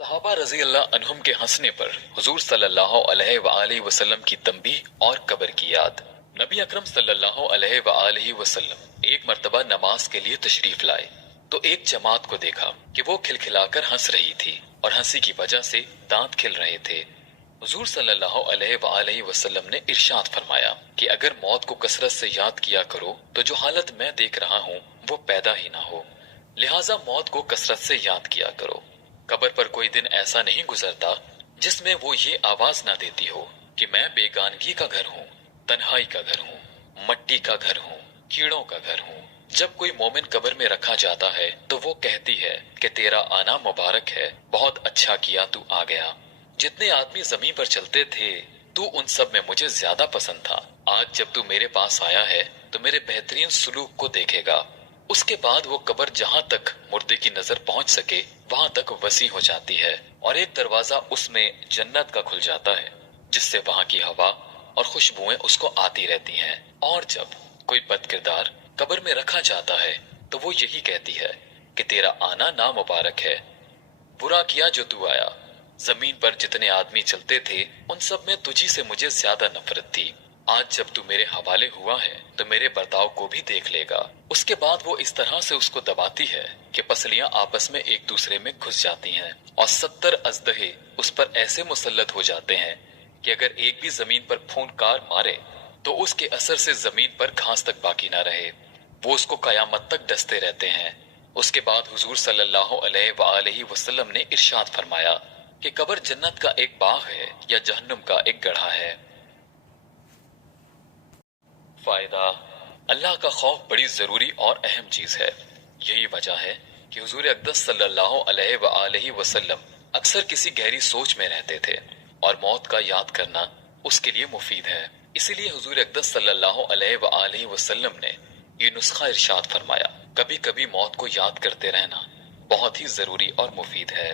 सहाबा रजी अल्लाह अन्हुम के हंसने पर हुजूर सल्लल्लाहु अलैहि वसल्लम की तंबीह और कब्र की याद। नबी अकरम सल्लल्लाहु अलैहि वसल्लम एक मर्तबा नमाज के लिए तशरीफ लाए तो एक जमात को देखा कि वो खिलखिलाकर हंस रही थी और हंसी की वजह से दांत खिल रहे थे। हुजूर सल्लल्लाहु अलैहि वसल्लम ने इरशाद फरमाया कि अगर मौत को कसरत से याद किया करो तो जो हालत मैं देख रहा हूँ वो पैदा ही ना हो, लिहाजा मौत को कसरत से याद किया करो। कब्र पर कोई दिन ऐसा नहीं गुजरता जिसमें वो ये आवाज ना देती हो कि मैं बेगानगी का घर हूँ, तन्हाई का घर हूँ, मट्टी का घर हूँ, कीड़ों का घर हूँ। जब कोई मोमिन कब्र में रखा जाता है तो वो कहती है कि तेरा आना मुबारक है, बहुत अच्छा किया तू आ गया। जितने आदमी जमीन पर चलते थे तू उन सब में मुझे ज्यादा पसंद था। आज जब तू मेरे पास आया है तो मेरे बेहतरीन सुलूक को देखेगा। उसके बाद वो कब्र जहाँ तक मुर्दे की नजर पहुंच सके वहां तक वसी हो जाती है और एक दरवाजा उसमें जन्नत का खुल जाता है जिससे वहां की हवा और खुशबुएं उसको आती रहती हैं। और जब कोई बदकिरदार कब्र में रखा जाता है तो वो यही कहती है कि तेरा आना नामुबारक है, बुरा किया जो तू आया। जमीन पर जितने आदमी चलते थे उन सब में तुझी से मुझे ज्यादा नफरत थी। आज जब तू मेरे हवाले हुआ है तो मेरे बर्ताव को भी देख लेगा। उसके बाद वो इस तरह से उसको दबाती है कि पसलियां आपस में एक दूसरे में घुस जाती हैं और 70 अजदहे उस पर ऐसे मुसल्लत हो जाते हैं कि अगर एक भी जमीन पर फूंकार मारे तो उसके असर से जमीन पर घास तक बाकी ना रहे। वो उसको कयामत तक डसते रहते हैं। उसके बाद हुजूर सल्लल्लाहु अलैहि वसल्लम ने इरशाद फरमाया कि कब्र जन्नत का एक बाग है या जहन्नुम का एक गड्ढा है। फायदा, अल्लाह का खौफ बड़ी जरूरी और अहम चीज है। यही वजह है कि हुजूर अक़दस सल्लल्लाहु अलैहि वसल्लम अक्सर किसी गहरी सोच में रहते थे और मौत का याद करना उसके लिए मुफीद है। इसीलिए हुजूर अक़दस सल्लल्लाहु अलैहि वसल्लम ने ये नुस्खा इरशाद फरमाया, कभी कभी मौत को याद करते रहना बहुत ही जरूरी और मुफीद है।